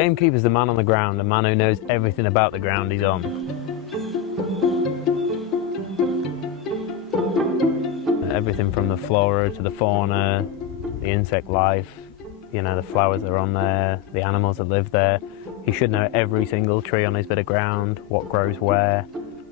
Gamekeeper's the man on the ground, a man who knows everything about the ground he's on. Everything from the flora to the fauna, the insect life, you know, the flowers that are on there, the animals that live there. He should know every single tree on his bit of ground, what grows where,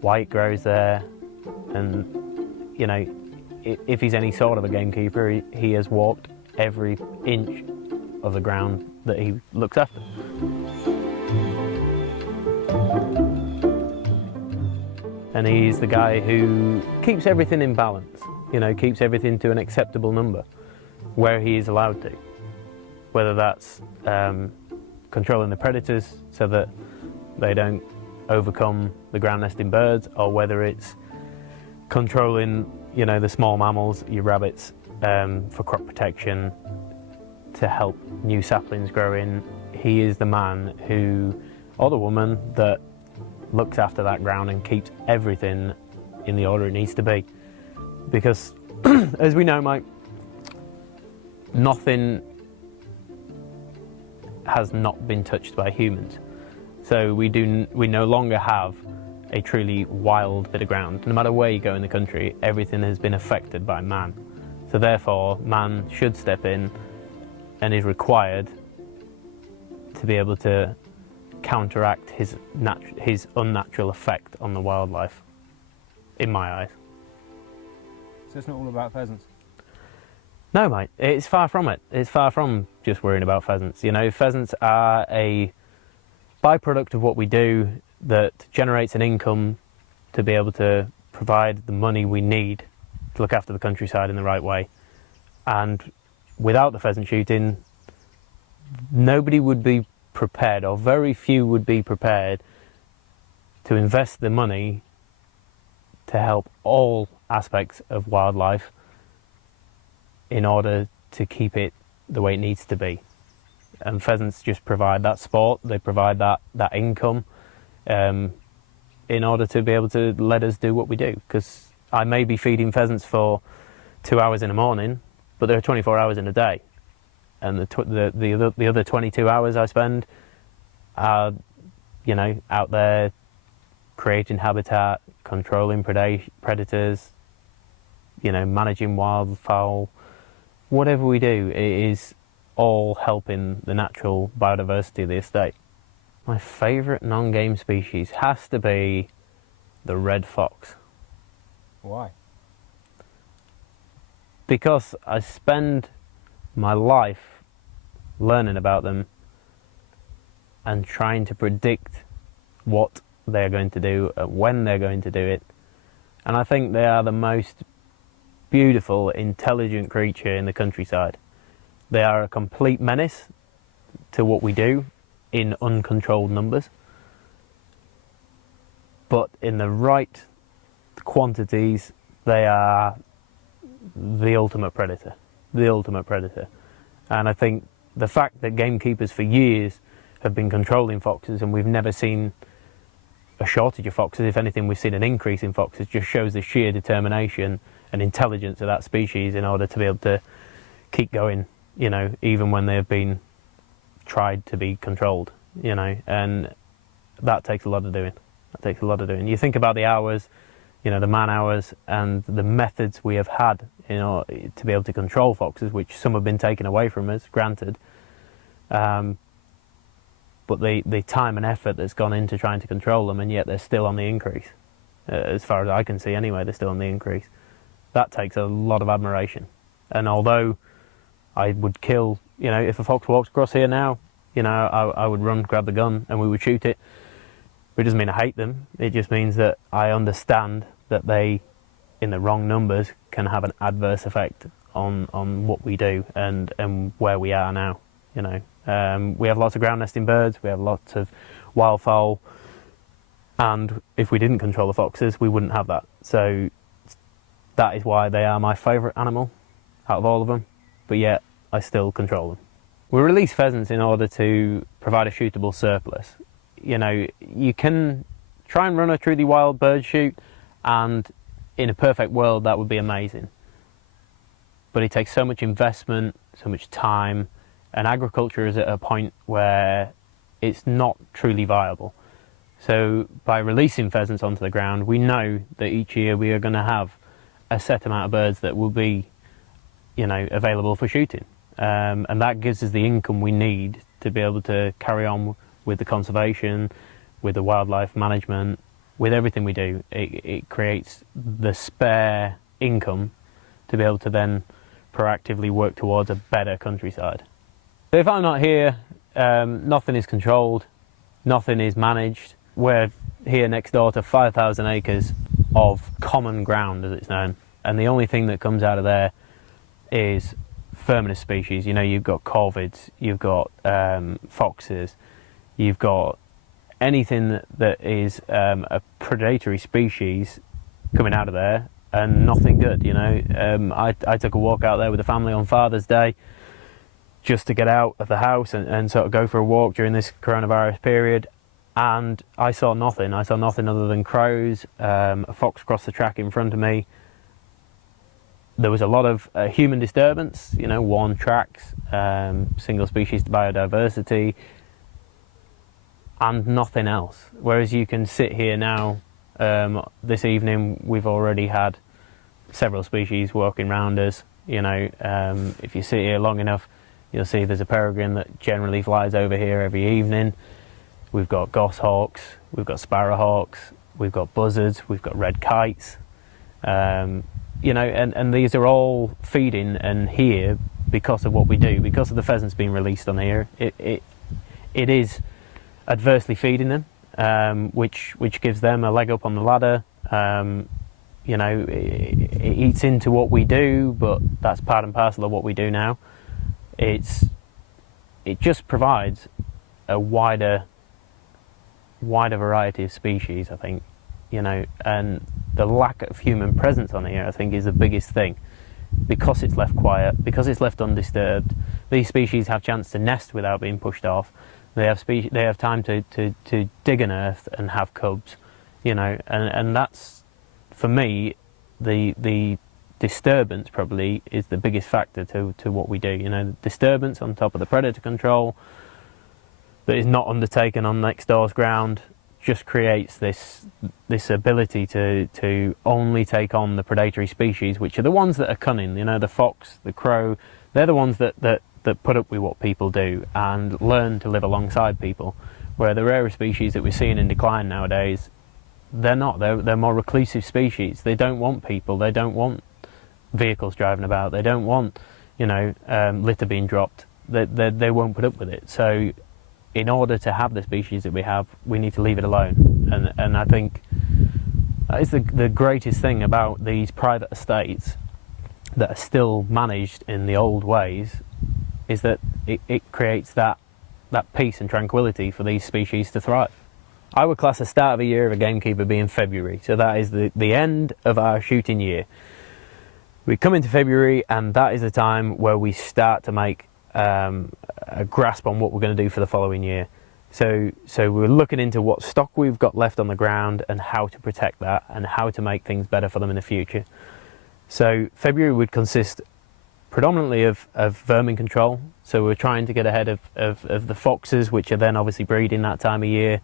why it grows there, and, you know, if he's any sort of a gamekeeper, he has walked every inch of the ground that he looks after. And he's the guy who keeps everything in balance, you know, keeps everything to an acceptable number where he is allowed to. Whether that's controlling the predators so that they don't overcome the ground nesting birds, or whether it's controlling, you know, the small mammals, your rabbits, for crop protection, to help new saplings grow in. He is the man who, or the woman, that looks after that ground and keeps everything in the order it needs to be. Because, as we know, Mike, nothing has not been touched by humans. So we no longer have a truly wild bit of ground. No matter where you go in the country, everything has been affected by man. So therefore, man should step in and is required to be able to counteract his unnatural effect on the wildlife, in my eyes. So it's not all about pheasants? No, mate, it's far from it. It's far from just worrying about pheasants. You know, pheasants are a byproduct of what we do that generates an income to be able to provide the money we need to look after the countryside in the right way. And without the pheasant shooting, nobody would be prepared, or very few would be prepared, to invest the money to help all aspects of wildlife in order to keep it the way it needs to be. And pheasants just provide that sport, they provide that income in order to be able to let us do what we do. Because I may be feeding pheasants for 2 hours in the morning, but there are 24 hours in a day. And the other 22 hours I spend are, you know, out there creating habitat, controlling predators, you know, managing wildfowl. Whatever we do, it is all helping the natural biodiversity of the estate. My favourite non-game species has to be the red fox. Why? Because I spend my life learning about them and trying to predict what they're going to do, when they're going to do it. And I think they are the most beautiful, intelligent creature in the countryside. They are a complete menace to what we do in uncontrolled numbers. But in the right quantities, they are the ultimate predator. The ultimate predator. And I think the fact that gamekeepers for years have been controlling foxes and we've never seen a shortage of foxes, if anything we've seen an increase in foxes, just shows the sheer determination and intelligence of that species in order to be able to keep going, you know, even when they have been tried to be controlled, you know, and that takes a lot of doing. That takes a lot of doing. You think about the hours, you know, the man hours and the methods we have had, you know, to be able to control foxes, which some have been taken away from us, granted, but the time and effort that's gone into trying to control them, and yet they're still on the increase. As far as I can see anyway, they're still on the increase. That takes a lot of admiration. And although I would kill, you know, if a fox walks across here now, you know, I would run, grab the gun, and we would shoot it. But it doesn't mean I hate them. It just means that I understand that they, in the wrong numbers, can have an adverse effect on what we do and where we are now, you know. We have lots of ground nesting birds, we have lots of wildfowl, and if we didn't control the foxes, we wouldn't have that. So that is why they are my favourite animal out of all of them, but yet I still control them. We release pheasants in order to provide a shootable surplus. You know, you can try and run a truly wild bird shoot, and in a perfect world that would be amazing. But it takes so much investment, so much time, and agriculture is at a point where it's not truly viable. So by releasing pheasants onto the ground, we know that each year we are going to have a set amount of birds that will be, available for shooting. And that gives us the income we need to be able to carry on with the conservation, with the wildlife management, with everything we do. It creates the spare income to be able to then proactively work towards a better countryside. So if I'm not here, nothing is controlled, nothing is managed. We're here next door to 5,000 acres of common ground, as it's known, and the only thing that comes out of there is verminous species. You've got corvids, you've got foxes, you've got anything that is a predatory species coming out of there, and nothing good. I took a walk out there with the family on Father's Day just to get out of the house and sort of go for a walk during this coronavirus period, and I saw nothing. I saw nothing other than crows. A fox crossed the track in front of me. There was a lot of human disturbance, worn tracks, single species biodiversity, and nothing else. Whereas you can sit here now, this evening we've already had several species walking around us. If you sit here long enough, you'll see there's a peregrine that generally flies over here every evening. We've got goshawks, we've got sparrowhawks, we've got buzzards, we've got red kites. And these are all feeding and here because of what we do, because of the pheasants being released on here. It is adversely feeding them, which gives them a leg up on the ladder. It eats into what we do, but that's part and parcel of what we do now. It just provides a wider variety of species, I think, and the lack of human presence on here, I think, is the biggest thing. Because it's left quiet, because it's left undisturbed, these species have chance to nest without being pushed off. They have time to dig an earth and have cubs, and that's, for me, the disturbance probably is the biggest factor to what we do. Disturbance on top of the predator control that is not undertaken on next door's ground just creates this ability to only take on the predatory species, which are the ones that are cunning. The fox, the crow, they're the ones that put up with what people do and learn to live alongside people. Where the rarer species that we're seeing in decline nowadays, they're not. They're more reclusive species. They don't want people. They don't want vehicles driving about. They don't want litter being dropped. They won't put up with it. So in order to have the species that we have, we need to leave it alone. And I think that is the greatest thing about these private estates that are still managed in the old ways, is that it creates that peace and tranquility for these species to thrive. I would class the start of a year of a gamekeeper being February, so that is the end of our shooting year. We come into February, and that is the time where we start to make a grasp on what we're going to do for the following year. So we're looking into what stock we've got left on the ground and how to protect that and how to make things better for them in the future. So February would consist predominantly of vermin control. So we're trying to get ahead of the foxes, which are then obviously breeding that time of year.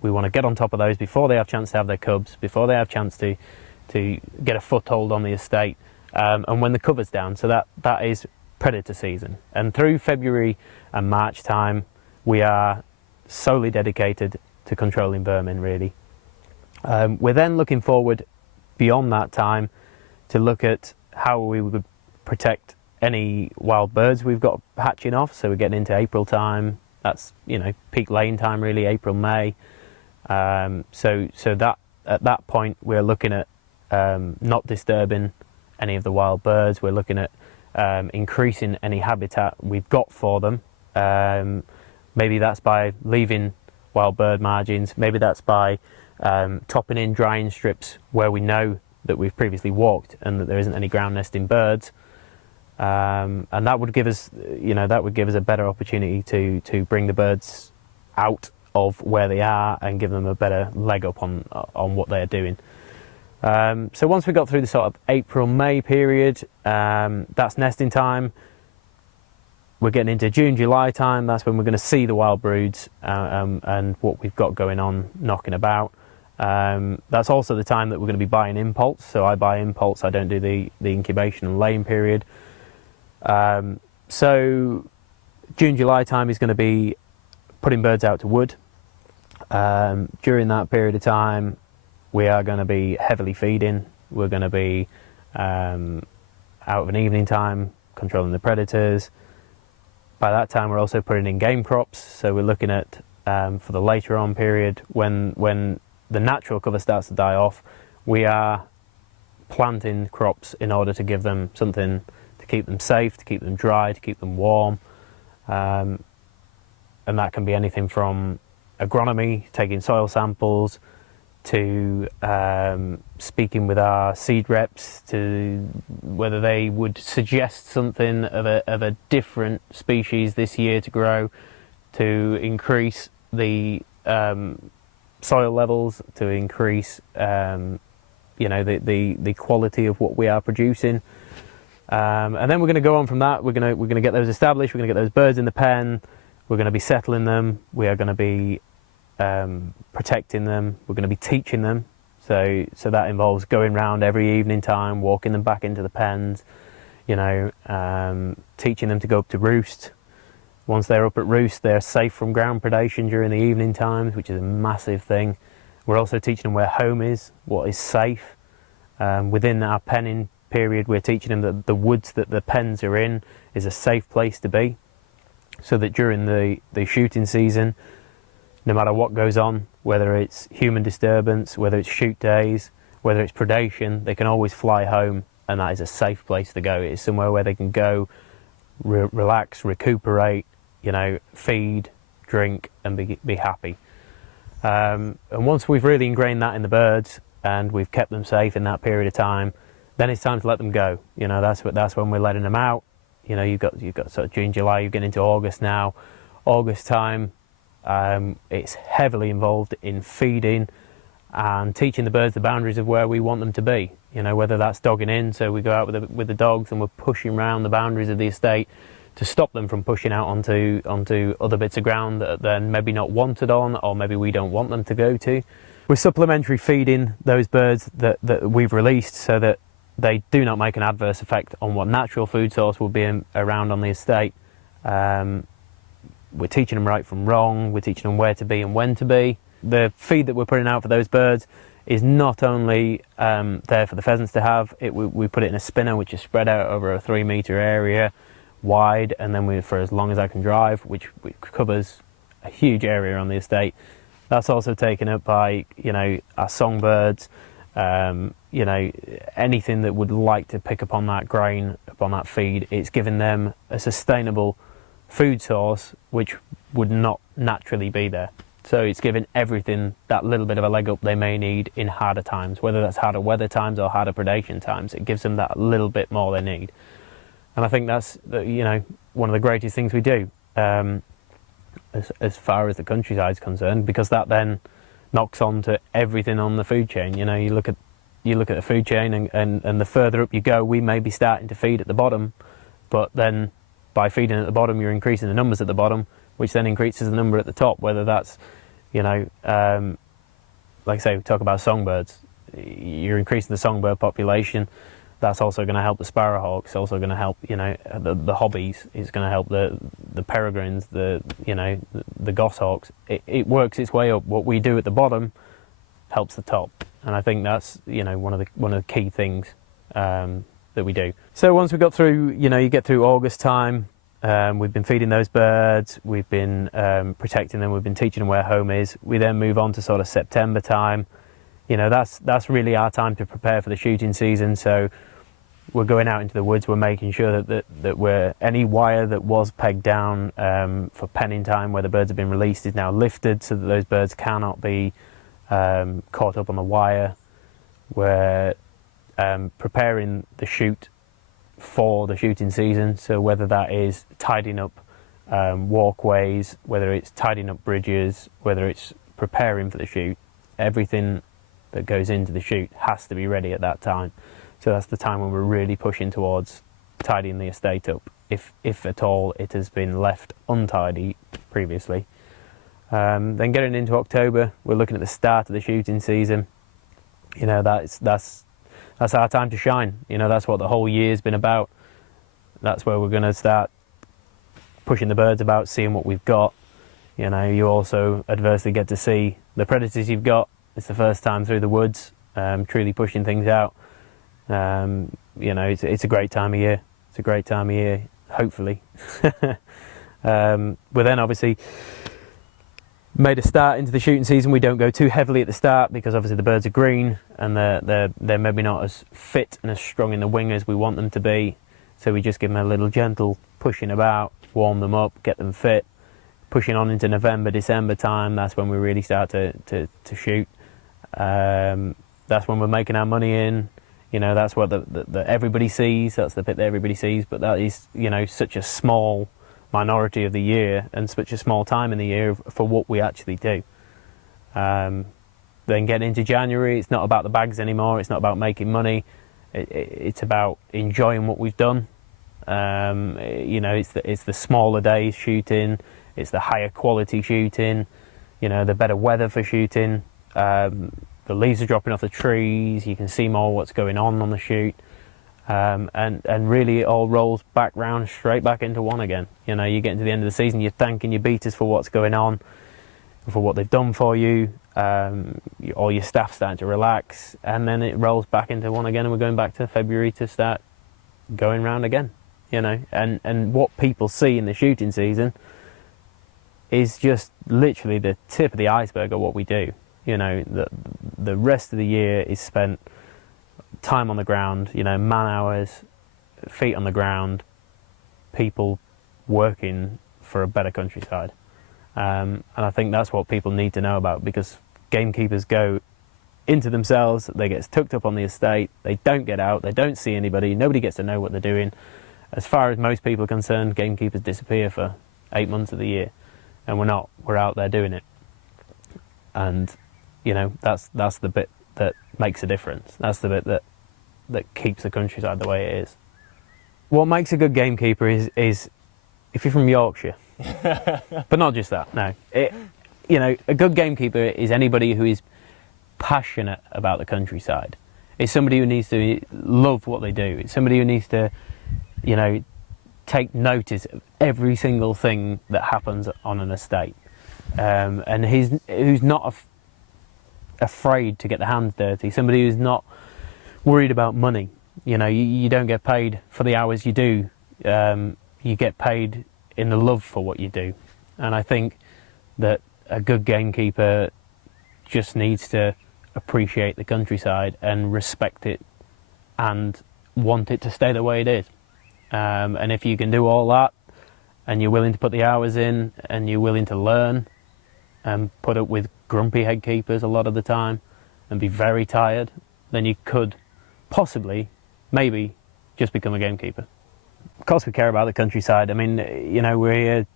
We want to get on top of those before they have a chance to have their cubs, before they have a chance to get a foothold on the estate, and when the cover's down. So that is predator season. And through February and March time, we are solely dedicated to controlling vermin, really. We're then looking forward beyond that time to look at how we would protect any wild birds we've got hatching off. So we're getting into April time. That's peak laying time, really, April, May. So that at that point we're looking at not disturbing any of the wild birds. We're looking at increasing any habitat we've got for them. Maybe that's by leaving wild bird margins. Maybe that's by topping in drying strips where we know that we've previously walked and that there isn't any ground nesting birds. And that would give us, a better opportunity to bring the birds out of where they are and give them a better leg up on what they're doing. So once we got through the sort of April-May period, that's nesting time. we're getting into June, July time. That's when we're going to see the wild broods and what we've got going on knocking about. That's also the time that we're going to be buying impulse. So I buy impulse. I don't do the incubation and laying period. So June, July time is going to be putting birds out to wood. During that period of time, we are going to be heavily feeding. We're going to be out of an evening time, controlling the predators. By that time, we're also putting in game crops. So we're looking at, for the later on period, when the natural cover starts to die off, we are planting crops in order to give them something to keep them safe, to keep them dry, to keep them warm. And that can be anything from agronomy, taking soil samples, to speaking with our seed reps to whether they would suggest something of a different species this year to grow, to increase the soil levels, to increase the quality of what we are producing. And then we're going to go on from that. We're going to get those established. We're going to get those birds in the pen. We're going to be settling them. We are going to be protecting them. We're going to be teaching them. So that involves going round every evening time, walking them back into the pens, teaching them to go up to roost. Once they're up at roost, they're safe from ground predation during the evening times, which is a massive thing. We're also teaching them where home is, what is safe. Within our penning period, we're teaching them that the woods that the pens are in is a safe place to be, so that during the shooting season, no matter what goes on, whether it's human disturbance, whether it's shoot days, whether it's predation, they can always fly home, and that is a safe place to go. It's somewhere where they can go, relax, recuperate, feed, drink, and be happy. And once we've really ingrained that in the birds and we've kept them safe in that period of time, then it's time to let them go. That's when we're letting them out. You've got sort of June, July. You get into August now. August time, it's heavily involved in feeding and teaching the birds the boundaries of where we want them to be. Whether that's dogging in, so we go out with the dogs and we're pushing around the boundaries of the estate to stop them from pushing out onto other bits of ground that they're maybe not wanted on, or maybe we don't want them to go to. We're supplementary feeding those birds that we've released so that they do not make an adverse effect on what natural food source will be around on the estate. We're teaching them right from wrong. We're teaching them where to be and when to be. The feed that we're putting out for those birds is not only there for the pheasants to have. We put it in a spinner which is spread out over a 3-metre area wide, and then for as long as I can drive, which covers a huge area on the estate. That's also taken up by our songbirds, anything that would like to pick up on that grain, upon that feed. It's giving them a sustainable food source which would not naturally be there. So it's giving everything that little bit of a leg up they may need in harder times, whether that's harder weather times or harder predation times. It gives them that little bit more they need. And I think that's one of the greatest things we do as far as the countryside is concerned, because that then knocks on to everything on the food chain. You look at the food chain, and the further up you go, we may be starting to feed at the bottom, but then by feeding at the bottom, you're increasing the numbers at the bottom, which then increases the number at the top. Whether that's like I say, we talk about songbirds, you're increasing the songbird population. That's also going to help the sparrowhawks. It's also going to help the hobbies. It's going to help the peregrines, the goshawks. It works its way up. What we do at the bottom helps the top, and I think that's one of the key things that we do. So once we got through, you get through August time. We've been feeding those birds. We've been protecting them. We've been teaching them where home is. We then move on to sort of September time. That's really our time to prepare for the shooting season. So we're going out into the woods. We're making sure that we're any wire that was pegged down for penning time, where the birds have been released, is now lifted, so that those birds cannot be caught up on the wire. We're preparing the shoot for the shooting season. So whether that is tidying up walkways, whether it's tidying up bridges, whether it's preparing for the shoot, everything that goes into the shoot has to be ready at that time. So that's the time when we're really pushing towards tidying the estate up, if at all it has been left untidy previously. Then getting into October, we're looking at the start of the shooting season. You know, that's our time to shine. You know, that's what the whole year's been about. That's where we're going to start pushing the birds about, seeing what we've got. You know, you also adversely get to see the predators you've got. It's the first time through the woods, truly pushing things out. You know, it's a great time of year. It's a great time of year, hopefully. We're then obviously made a start into the shooting season. We don't go too heavily at the start because obviously the birds are green and they're maybe not as fit and as strong in the wing as we want them to be. So we just give them a little gentle pushing about, warm them up, get them fit. Pushing on into November, December time, that's when we really start to shoot. That's when we're making our money in. You know, that's what the everybody sees. That's the bit that everybody sees. But that is, you know, such a small minority of the year and such a small time in the year for what we actually do. Then getting into January, it's not about the bags anymore. It's not about making money. It's about enjoying what we've done. You know, it's the smaller days shooting. It's the higher quality shooting. You know, the better weather for shooting. The leaves are dropping off the trees. You can see more what's going on the shoot. And really it all rolls back round straight back into one again. You know, you get into the end of the season, you're thanking your beaters for what's going on, for what they've done for you. All your staff starting to relax, and then it rolls back into one again, and we're going back to February to start going round again. You know, and what people see in the shooting season is just literally the tip of the iceberg of what we do. You know, the rest of the year is spent time on the ground, you know, man hours, feet on the ground, people working for a better countryside. And I think that's what people need to know about, because gamekeepers go into themselves, they get tucked up on the estate, they don't get out, they don't see anybody, nobody gets to know what they're doing. As far as most people are concerned, gamekeepers disappear for 8 months of the year, and we're not. We're out there doing it. And, you know, that's the bit that makes a difference. That's the bit that keeps the countryside the way it is. What makes a good gamekeeper is if you're from Yorkshire, but not just that, no. You know, a good gamekeeper is anybody who is passionate about the countryside. It's somebody who needs to love what they do. It's somebody who needs to, you know, take notice of every single thing that happens on an estate. And who's not afraid to get their hands dirty. Somebody who's not worried about money. You know, you don't get paid for the hours you do. You get paid in the love for what you do. And I think that a good gamekeeper just needs to appreciate the countryside and respect it and want it to stay the way it is. And if you can do all that, and you're willing to put the hours in, and you're willing to learn, and put up with grumpy head keepers a lot of the time, and be very tired, then you could possibly, maybe, just become a gamekeeper. Of course we care about the countryside. I mean, you know, we're here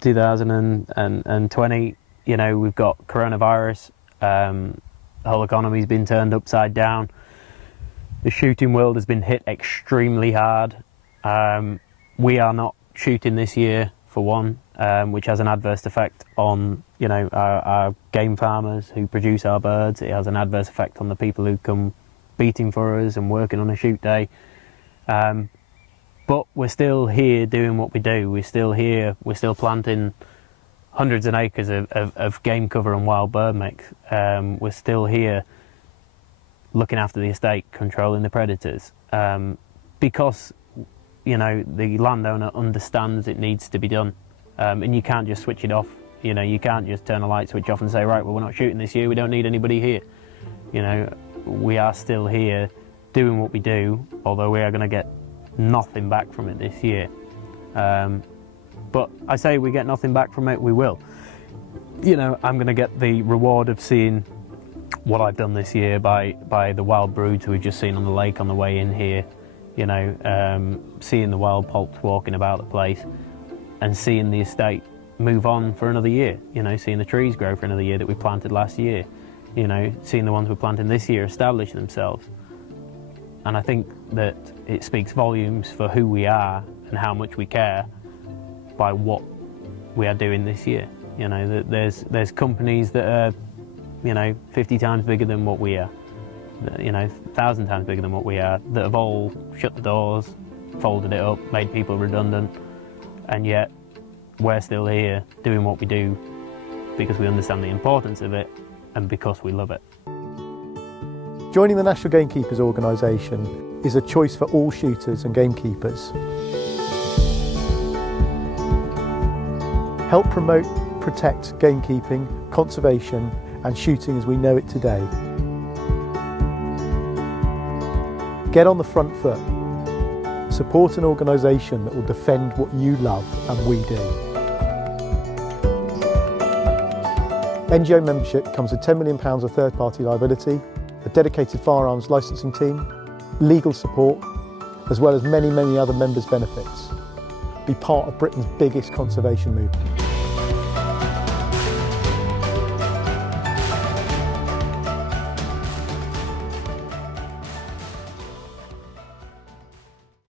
2020, you know, we've got coronavirus, the whole economy's been turned upside down. The shooting world has been hit extremely hard. We are not shooting this year, for one, which has an adverse effect on, you know, our game farmers who produce our birds. It has an adverse effect on the people who come beating for us and working on a shoot day. But we're still here doing what we do. We're still here. We're still planting hundreds of acres of game cover and wild bird mix. We're still here looking after the estate, controlling the predators, because, you know, the landowner understands it needs to be done, and you can't just switch it off. You know, you can't just turn a light switch off and say, right, well, we're not shooting this year, we don't need anybody here. You know, we are still here doing what we do, although we are going to get nothing back from it this year. But I say we get nothing back from it, we will. You know, I'm going to get the reward of seeing what I've done this year by the wild broods who we've just seen on the lake on the way in here. You know, seeing the wild poults walking about the place and seeing the estate move on for another year. You know, seeing the trees grow for another year that we planted last year. You know, seeing the ones we're planting this year establish themselves. And I think that it speaks volumes for who we are and how much we care by what we are doing this year. You know, there's companies that are, you know, 50 times bigger than what we are, you know, 1,000 times bigger than what we are, that have all shut the doors, folded it up, made people redundant, and yet we're still here doing what we do because we understand the importance of it and because we love it. Joining the National Gamekeepers organisation is a choice for all shooters and gamekeepers. Help promote, protect gamekeeping, conservation and shooting as we know it today. Get on the front foot. Support an organisation that will defend what you love and we do. NGO membership comes with £10 million of third-party liability, a dedicated firearms licensing team, legal support, as well as many other members' benefits. Be part of Britain's biggest conservation movement.